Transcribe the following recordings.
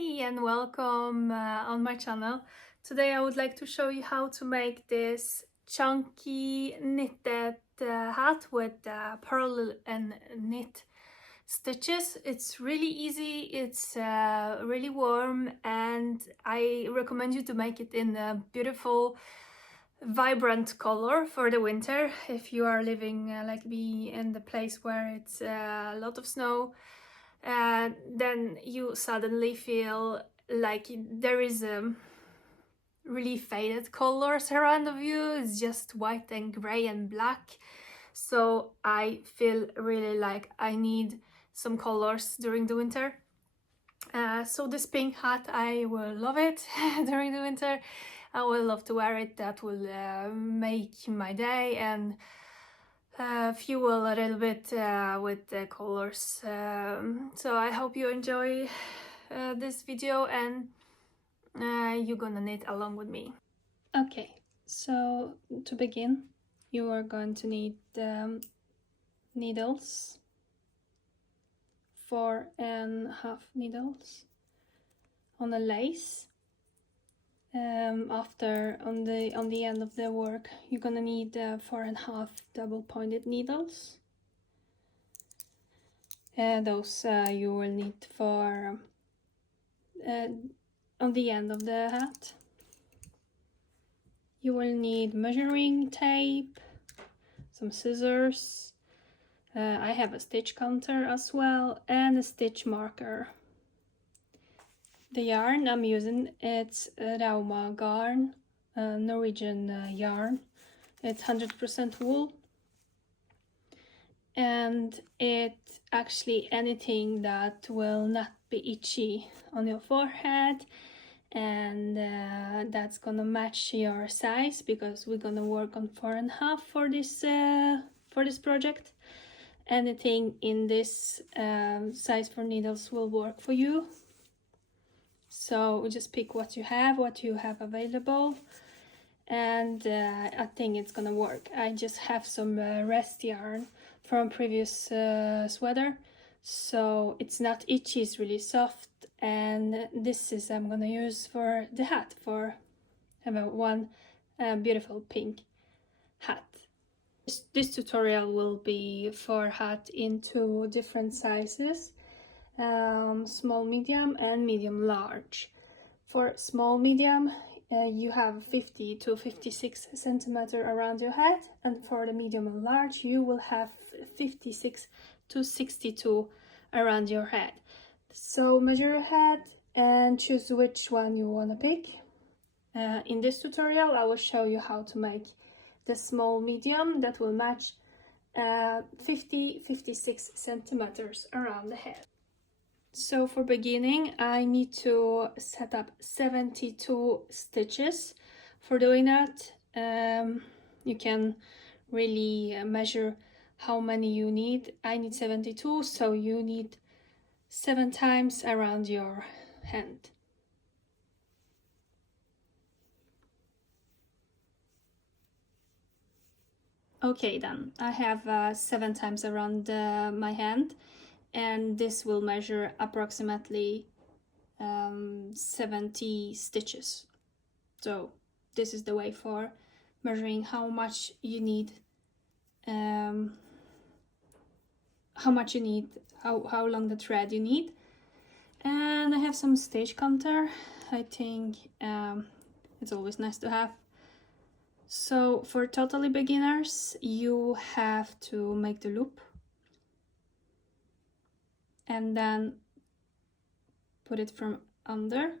Hey and welcome on my channel. Today I would like to show you how to make this chunky knitted hat with purl and knit stitches. It's really easy, it's really warm, and I recommend you to make it in a beautiful vibrant color for the winter if you are living like me in the place where it's a lot of snow. Then you suddenly feel like there is really faded colors around of you. It's just white and gray and black. So I feel really like I need some colors during the winter. So this pink hat, I will love it during the winter. I will love to wear it. That will make my day and fuel a little bit with the colors. So I hope you enjoy this video and you're gonna knit along with me. Okay, so to begin, you are going to need needles, 4.5 needles on a lace. After on the end of the work, you're gonna need 4.5 double-pointed needles. Those you will need for on the end of the hat. You will need measuring tape, some scissors. I have a stitch counter as well, and a stitch marker. The yarn I'm using, it's Rauma yarn, Norwegian yarn. It's 100% wool, and it's actually anything that will not be itchy on your forehead, and that's gonna match your size because we're gonna work on 4.5 for this project. Anything in this size for needles will work for you. So just pick what you have available, and I think it's gonna work. I just have some rest yarn from previous sweater, so it's not itchy, it's really soft, and this is I'm gonna use for the hat, for one beautiful pink hat. This tutorial will be for hat in 2 different sizes. Small medium and medium large. For small medium you have 50 to 56 centimeter around your head, and for the medium and large you will have 56 to 62 around your head. So measure your head and choose which one you want to pick. In this tutorial I will show you how to make the small medium that will match 56 centimeters around the head. So for beginning, I need to set up 72 stitches. For doing that, you can really measure how many you need. I need 72, so you need 7 times around your hand. Okay, then I have 7 times around my hand, and this will measure approximately 70 stitches. So this is the way for measuring how much you need, how long the thread you need. And I have some stitch counter. I think it's always nice to have. So for totally beginners, you have to make the loop and then put it from under,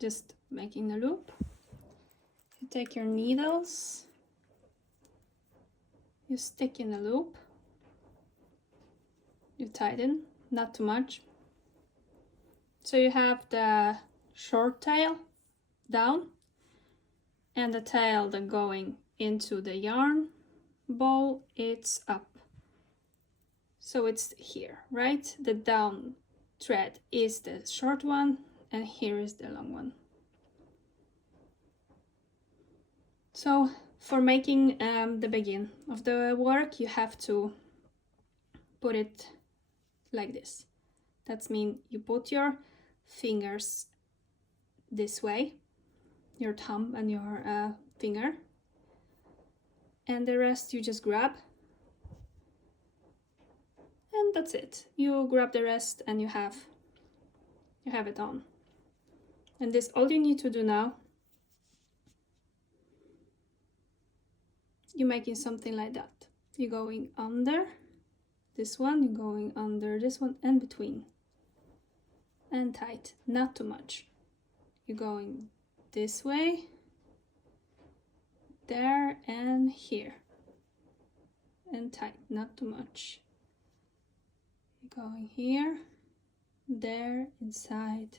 just making the loop. You take your needles, you stick in the loop, you tighten, not too much. So you have the short tail down and the tail that going into the yarn ball, it's up. So it's here, right? The down thread is the short one, and here is the long one. So for making the begin of the work, you have to put it like this. That means you put your fingers this way, your thumb and your finger, and the rest you just grab, and that's it. You grab the rest and you have it on. And this, all you need to do now, you're making something like that. You're going under this one, you're going under this one, and between, and tight, not too much. You're going this way, there and here, and tight, not too much. You're going here, there, inside,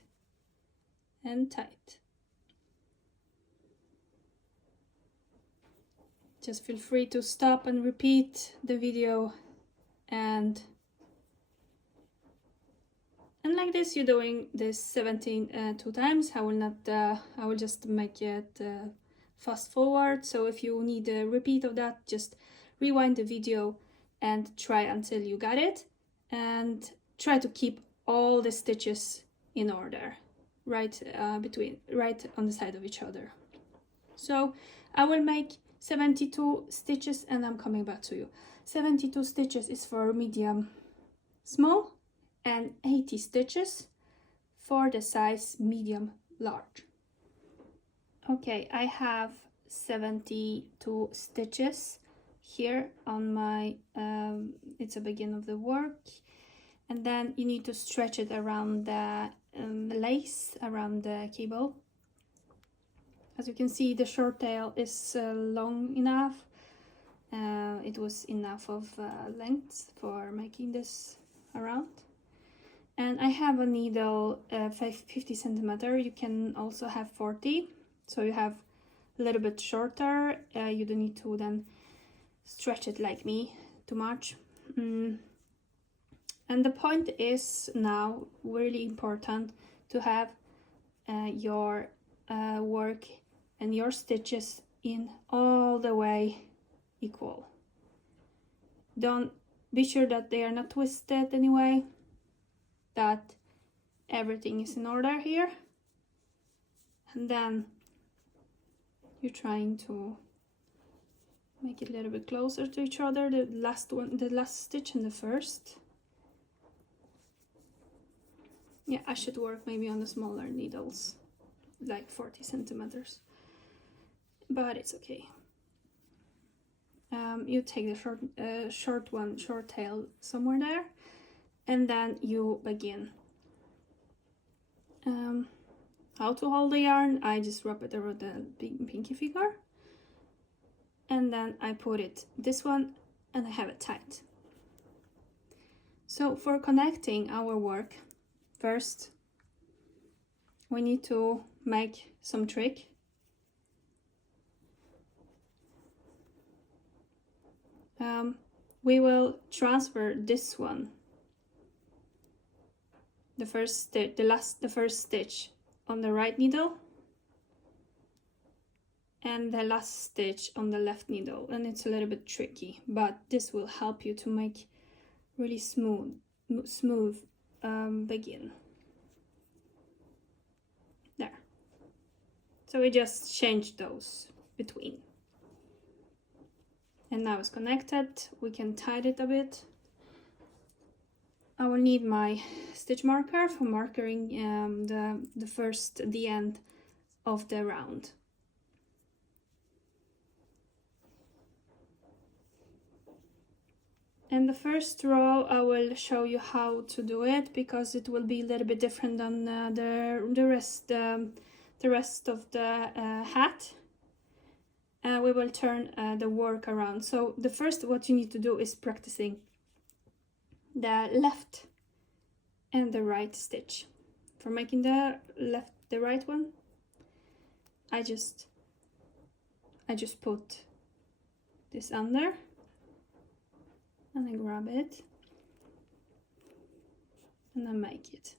and tight. Just feel free to stop and repeat the video, and like this, you're doing this 17 2 times. I will just make it fast forward. So if you need a repeat of that, just rewind the video and try until you got it, and try to keep all the stitches in order, right on the side of each other. So I will make 72 stitches and I'm coming back to you. 72 stitches is for medium small, and 80 stitches for the size medium large. Okay, I have 72 stitches here on my it's the beginning of the work, and then you need to stretch it around the lace around the cable. As you can see, the short tail is long enough. It was enough of length for making this around. And I have a needle 50 centimeter. You can also have 40, so you have a little bit shorter. You don't need to then stretch it like me too much. And the point is now really important to have your work and your stitches in all the way equal. Don't be sure that they are not twisted anyway, that everything is in order here, and then you're trying to make it a little bit closer to each other, the last stitch and the first. Yeah, I should work maybe on the smaller needles, like 40 centimeters, but it's okay. You take the short tail somewhere there, and then you begin. How to hold the yarn, I just wrap it around the pinky finger, and then I put it this one and I have it tight. So for connecting our work, first we need to make some trick. We will transfer this one, the first stitch on the right needle, and the last stitch on the left needle, and it's a little bit tricky, but this will help you to make really smooth begin. There. So we just change those between. And now it's connected. We can tie it a bit. I will need my stitch marker for marking the end of the round. And the first row I will show you how to do it, because it will be a little bit different than the rest of the hat. We will turn the work around. So the first, what you need to do is practicing the left and the right stitch. For making the right one, I just put this under and I grab it and I make it.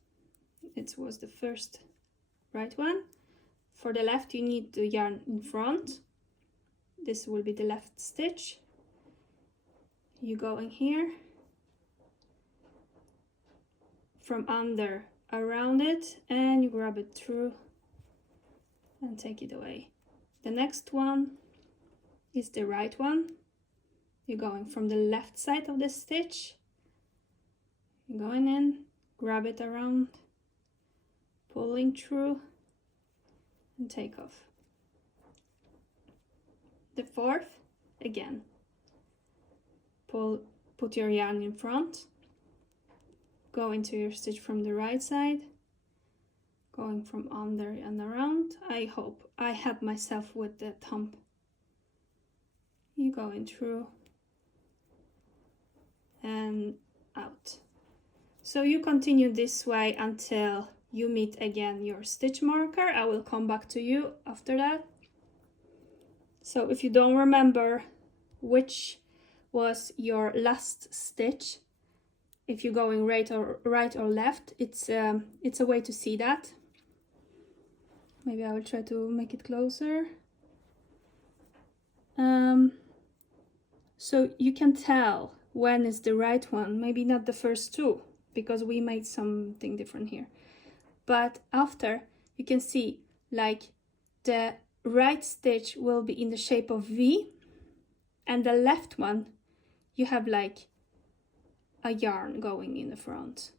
It was the first right one. For the left, you need the yarn in front. This will be the left stitch. You go in here. From under, around it and you grab it through and take it away. The next one is the right one. You're going from the left side of the stitch, you're going in, grab it around, pulling through and take off. The fourth, again, put your yarn in front, go into your stitch from the right side, going from under and around. I hope I help myself with the thumb. You go in through and out. So you continue this way until you meet again your stitch marker. I will come back to you after that. So if you don't remember which was your last stitch, if you're going right or left, it's a way to see that. Maybe I will try to make it closer. So you can tell when is the right one, maybe not the first two, because we made something different here. But after, you can see like the right stitch will be in the shape of V, and the left one, you have like a yarn going in the front.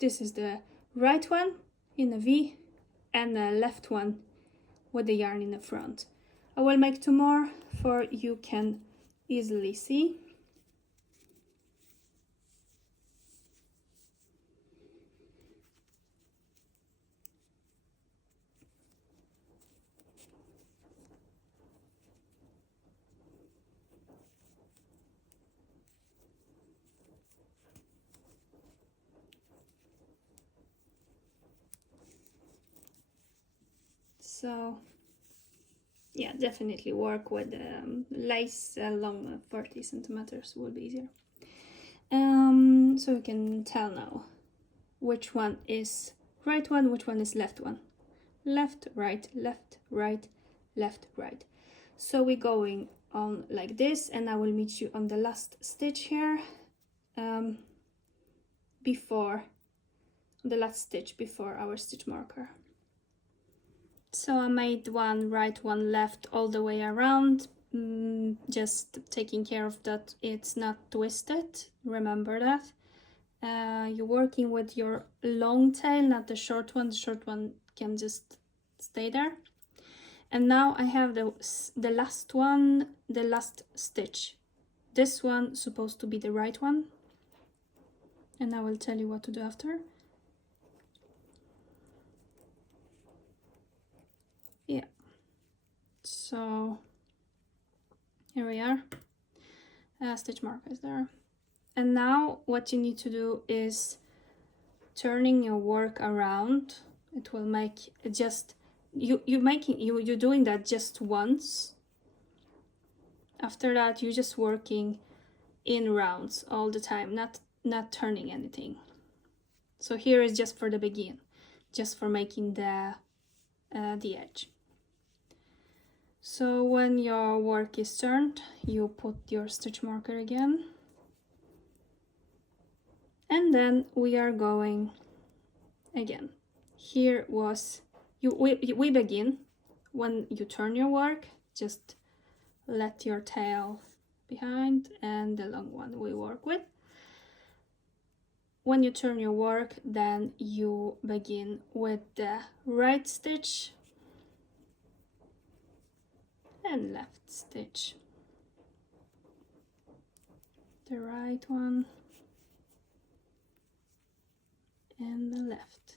This is the right one in a V, and the left one with the yarn in the front. I will make two more for you can easily see. So yeah, definitely work with lace along 40 centimeters will be easier. So you can tell now which one is right one, which one is left one. Left, right, left, right, left, right. So we're going on like this, and I will meet you on the last stitch here, before the last stitch before our stitch marker. So I made one right, one left all the way around, just taking care of that it's not twisted. Remember that. You're working with your long tail, not the short one. The short one can just stay there. And now I have the last one, the last stitch. This one supposed to be the right one. And I will tell you what to do after. Yeah, so here we are, stitch marker is there. And now what you need to do is turning your work around. It will make just, you're doing that just once. After that, you're just working in rounds all the time, not turning anything. So here is just for the begin, just for making the edge. So when your work is turned, you put your stitch marker again, and then we are going again. Here was we begin when you turn your work, just let your tail behind and the long one we work with. When you turn your work, then you begin with the right stitch and left stitch. The right one and the left.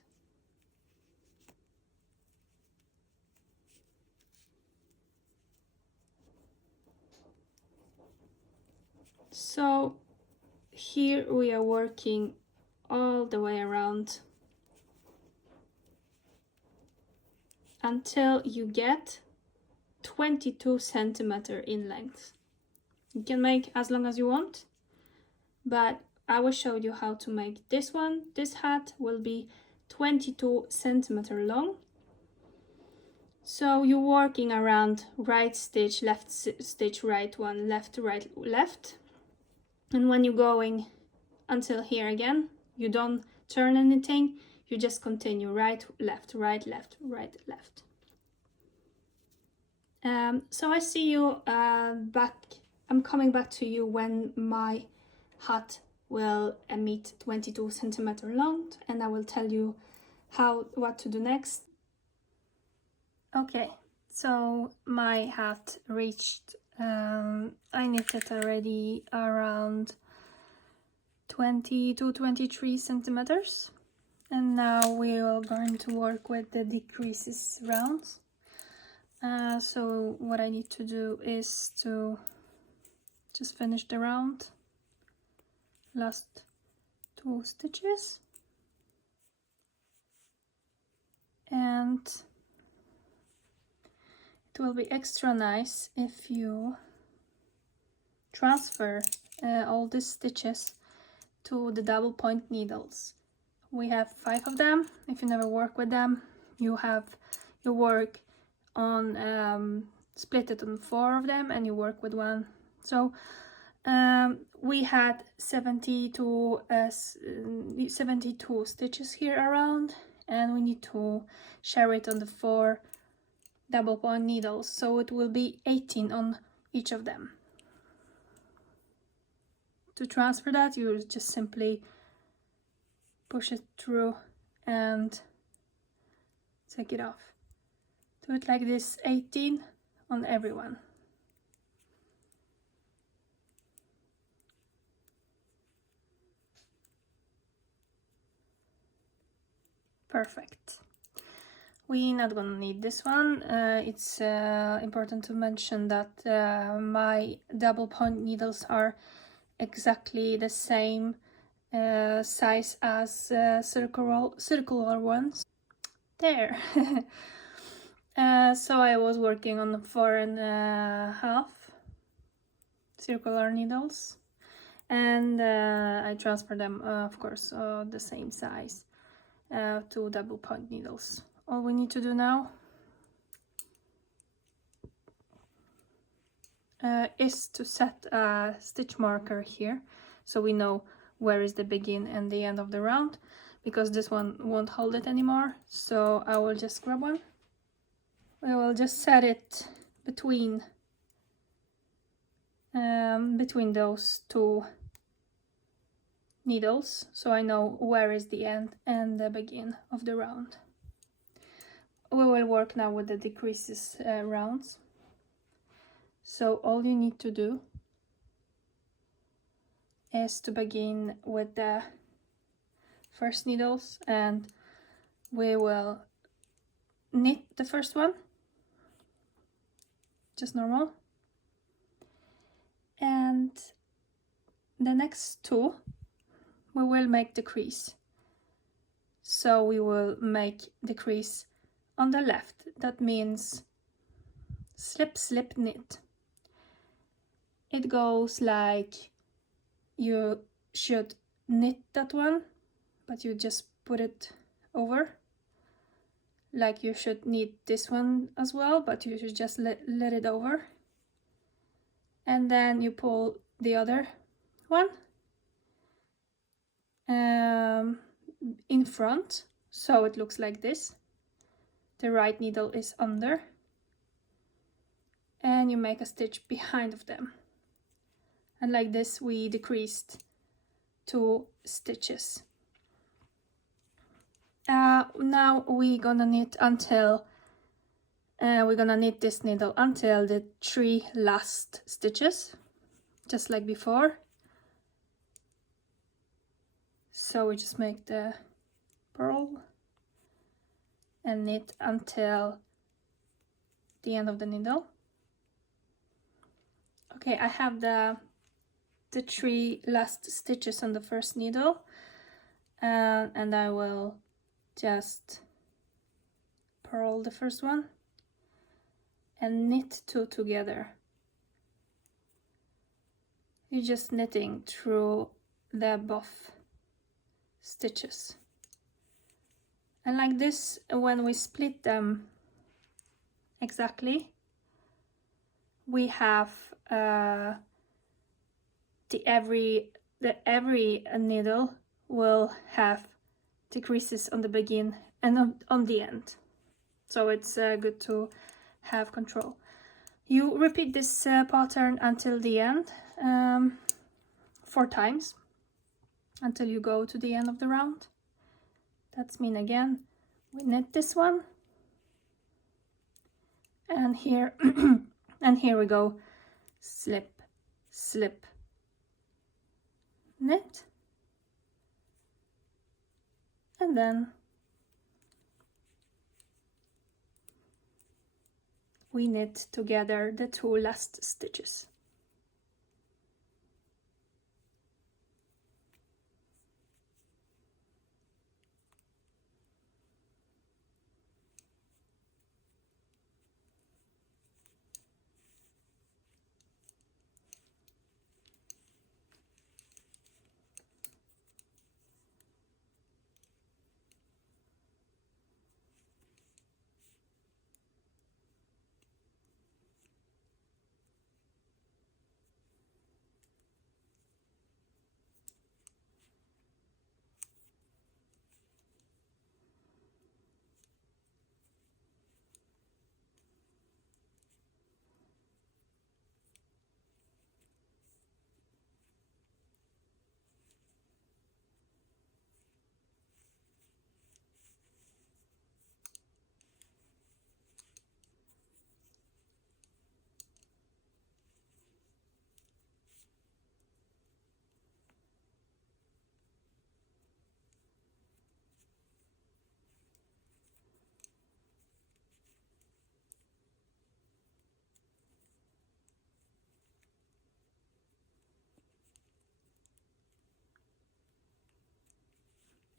So here we are working all the way around until you get 22 centimeter in length. You can make as long as you want, but I will show you how to make this one. This hat will be 22 centimeter long. So you're working around right stitch, left stitch, right one, left, right, left. And when you're going until here again, you don't turn anything, you just continue right, left, right, left, right, left. So I see you back. I'm coming back to you when my hat will emit 22 centimeter long, and I will tell you what to do next. Okay, so my hat reached, I knitted already around 20 to 23 centimeters, and now we are going to work with the decreases rounds. So what I need to do is to just finish the round, last 2 stitches, and it will be extra nice if you transfer all these stitches to the double point needles. We have 5 of them. If you never work with them, you work on split it on 4 of them and you work with 1. So we had 72 stitches here around, and we need to share it on the 4 double point needles, so it will be 18 on each of them. To transfer that, you just simply push it through and take it off. Do it like this, 18 on everyone. Perfect. We're not gonna need this one. It's important to mention that my double point needles are exactly the same size as circular ones. There. So I was working on 4.5 circular needles, and I transferred them, of course, the same size to double point needles. All we need to do now is to set a stitch marker here, so we know where is the begin and the end of the round, because this one won't hold it anymore. So I will just grab one. We will just set it between those 2 needles, so I know where is the end and the begin of the round. We will work now with the decreases rounds. So all you need to do is to begin with the first needles, and we will knit the first one, just normal, and the next 2 we will make the crease. So we will make the crease on the left. That means slip, slip, knit. It goes like you should knit that one, but you just put it over. Like you should knit this one as well, but you should just let it over. And then you pull the other one in front, so it looks like this. The right needle is under, and you make a stitch behind of them, and like this we decreased 2 stitches. Now we're gonna knit until we're gonna knit this needle until the 3 last stitches, just like before. So we just make the purl and knit until the end of the needle. Okay, I have the 3 last stitches on the first needle, and I will just purl the first one and knit 2 together. You're just knitting through the buff stitches, and like this, when we split them exactly, we have every needle will have decreases on the begin and on the end. So it's good to have control. You repeat this pattern until the end, 4 times, until you go to the end of the round. That's mean again, we knit this one, and here and here we go, slip, slip, knit, and then we knit together the 2 last stitches.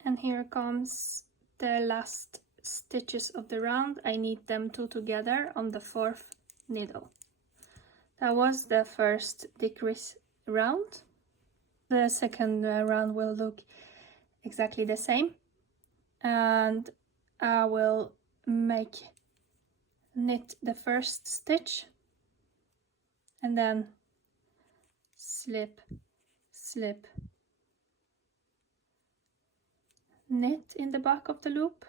And here comes the last stitches of the round. I knit them 2 together on the 4th needle. That was the first decrease round. The second round will look exactly the same, and I will knit the first stitch and then slip, slip, knit in the back of the loop,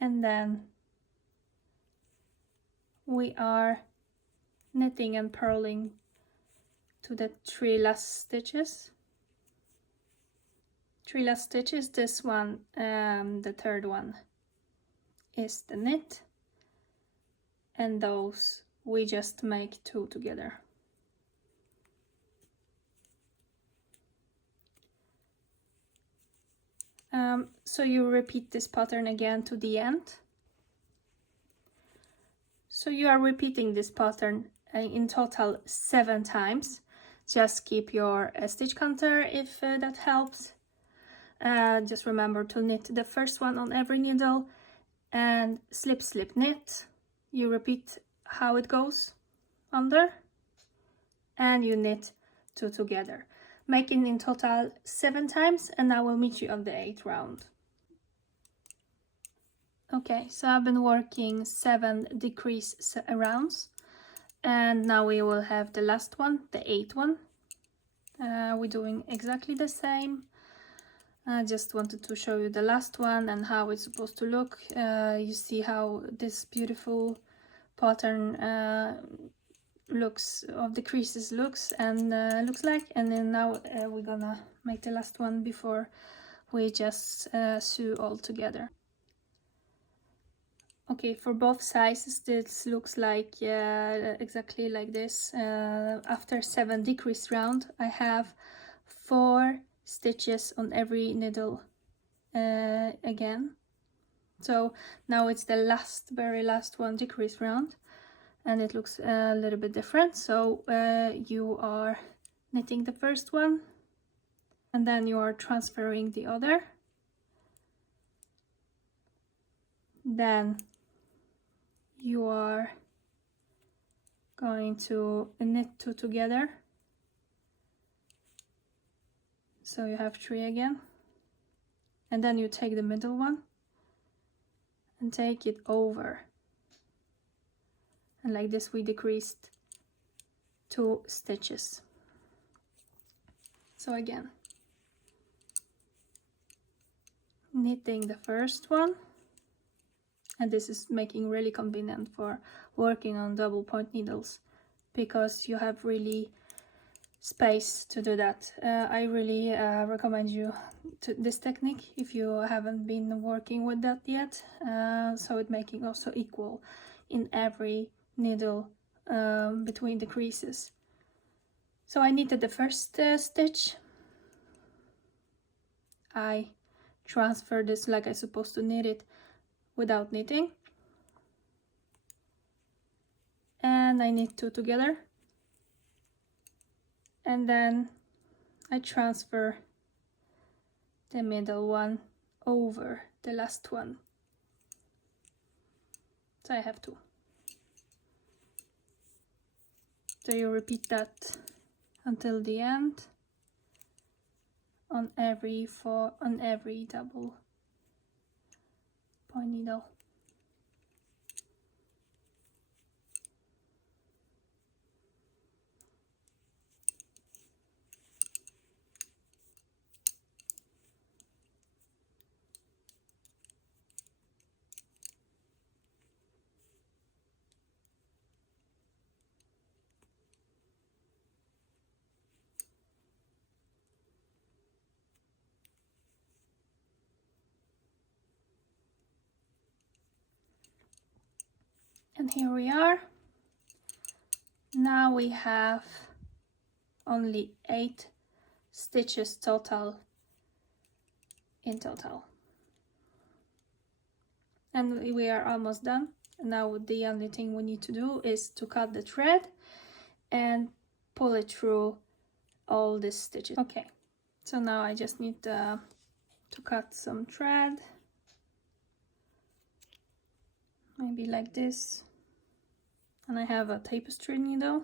and then we are knitting and purling to the 3 last stitches. 3 last stitches, this one, the third one is the knit, and those we just make 2 together. So you repeat this pattern again to the end. So you are repeating this pattern in total 7 times. Just keep your stitch counter if that helps. Just remember to knit the first one on every needle and slip, slip, knit. You repeat how it goes under, and you knit 2 together, making in total 7 times, and I will meet you on the 8th round. Okay, so I've been working 7 decrease rounds, and now we will have the last one, the 8th one. We're doing exactly the same. I just wanted to show you the last one and how it's supposed to look. You see how this beautiful pattern looks of the creases looks like, and then now we're gonna make the last one before we just sew all together. Okay, for both sizes this looks like exactly like this. After 7 decrease round, I have 4 stitches on every needle again. So now it's the very last one decrease round, and it looks a little bit different. So you are knitting the first one, and then you are transferring the other. Then you are going to knit 2 together. So you have 3 again, and then you take the middle one and take it over, and like this we decreased 2 stitches. So again, knitting the first one, and this is making really convenient for working on double point needles because you have really space to do that. I really recommend you to this technique if you haven't been working with that yet. So it's making also equal in every needle between the creases. So I knitted the first stitch. I transfer this like I'm supposed to knit it without knitting, and I knit 2 together, and then I transfer the middle one over the last one. So I have 2. So you repeat that until the end on every double point needle. And here we are. Now we have only 8 stitches total in total. And we are almost done. Now the only thing we need to do is to cut the thread and pull it through all the stitches. Okay, so now I just need to cut some thread, maybe like this. And I have a tapestry needle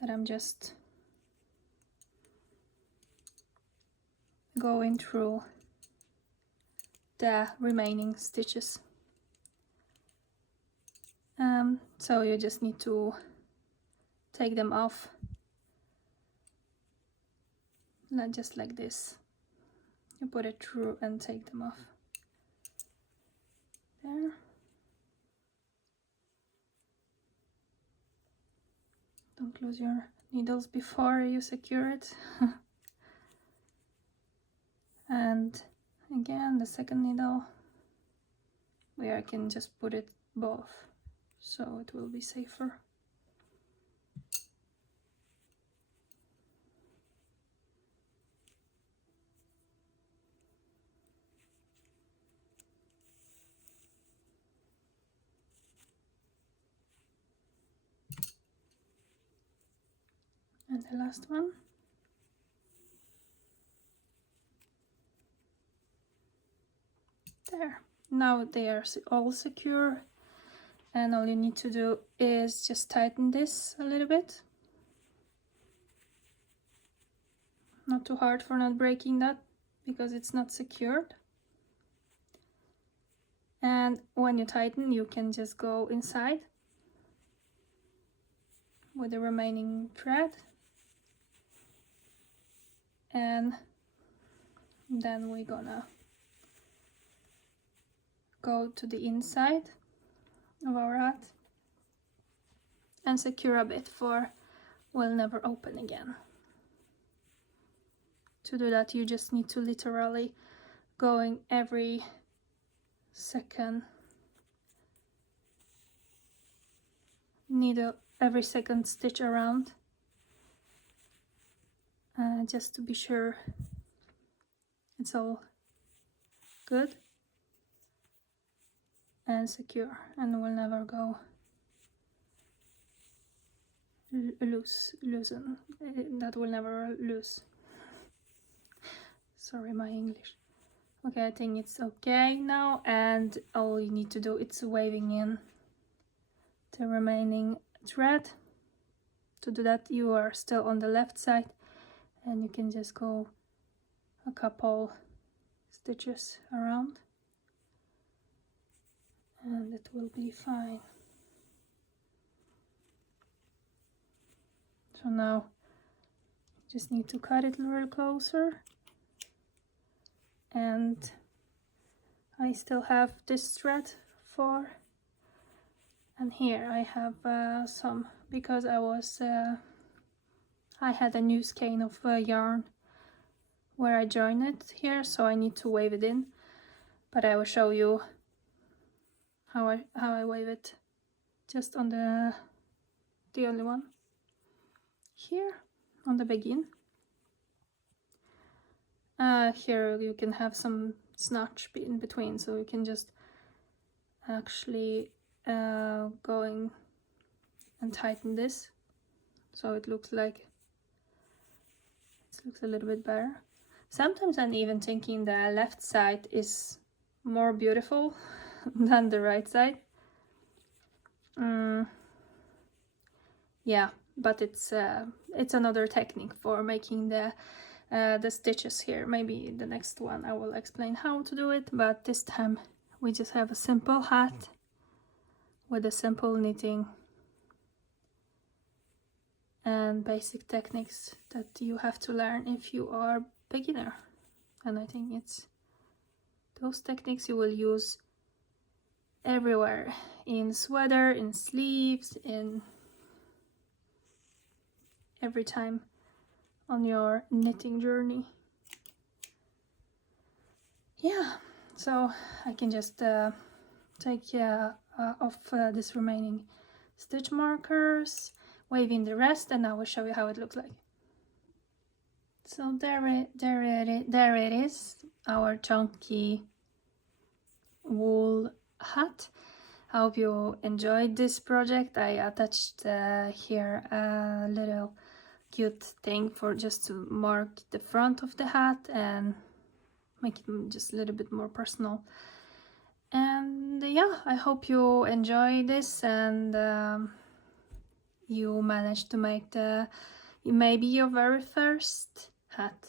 that I'm just going through the remaining stitches. So you just need to take them off, not just like this. You put it through and take them off. There. Don't lose your needles before you secure it. And again, the second needle, where I can just put it both, so it will be safer. And the last one. There. Now they are all secure, and all you need to do is just tighten this a little bit. Not too hard for not breaking that, because it's not secured. And when you tighten, you can just go inside with the remaining thread, and then we're gonna go to the inside of our hat and secure a bit, for will never open again. To do that, you just need to literally going every second needle, every second stitch around, just to be sure it's all good and secure, and will never go loosen. That will never loose. Sorry, my English. Okay, I think it's okay now, and all you need to do is waving in the remaining thread. To do that, you are still on the left side, and you can just go a couple stitches around, and it will be fine. So now Just need to cut it a little closer. And I still have this thread for, and here I have some, because I had a new skein of yarn where I joined it here, so I need to wave it in, but I will show you how I wave it just on the only one here on the begin. Here you can have some snatch in between, so you can just actually going and tighten this so it looks a little bit better. Sometimes I'm even thinking the left side is more beautiful than the right side. Yeah, but it's another technique for making the stitches here. Maybe the next one I will explain how to do it, but this time we just have a simple hat with a simple knitting and basic techniques that you have to learn if you are beginner. And I think it's those techniques you will use everywhere, in sweater, in sleeves, in every time on your knitting journey. Yeah, so I can just take off this remaining stitch markers, wave in the rest, and I will show you how it looks like. So there it is, our chunky wool hat. I hope you enjoyed this project. I attached here a little cute thing for just to mark the front of the hat and make it just a little bit more personal. And yeah, I hope you enjoy this and you managed to make maybe your very first hat.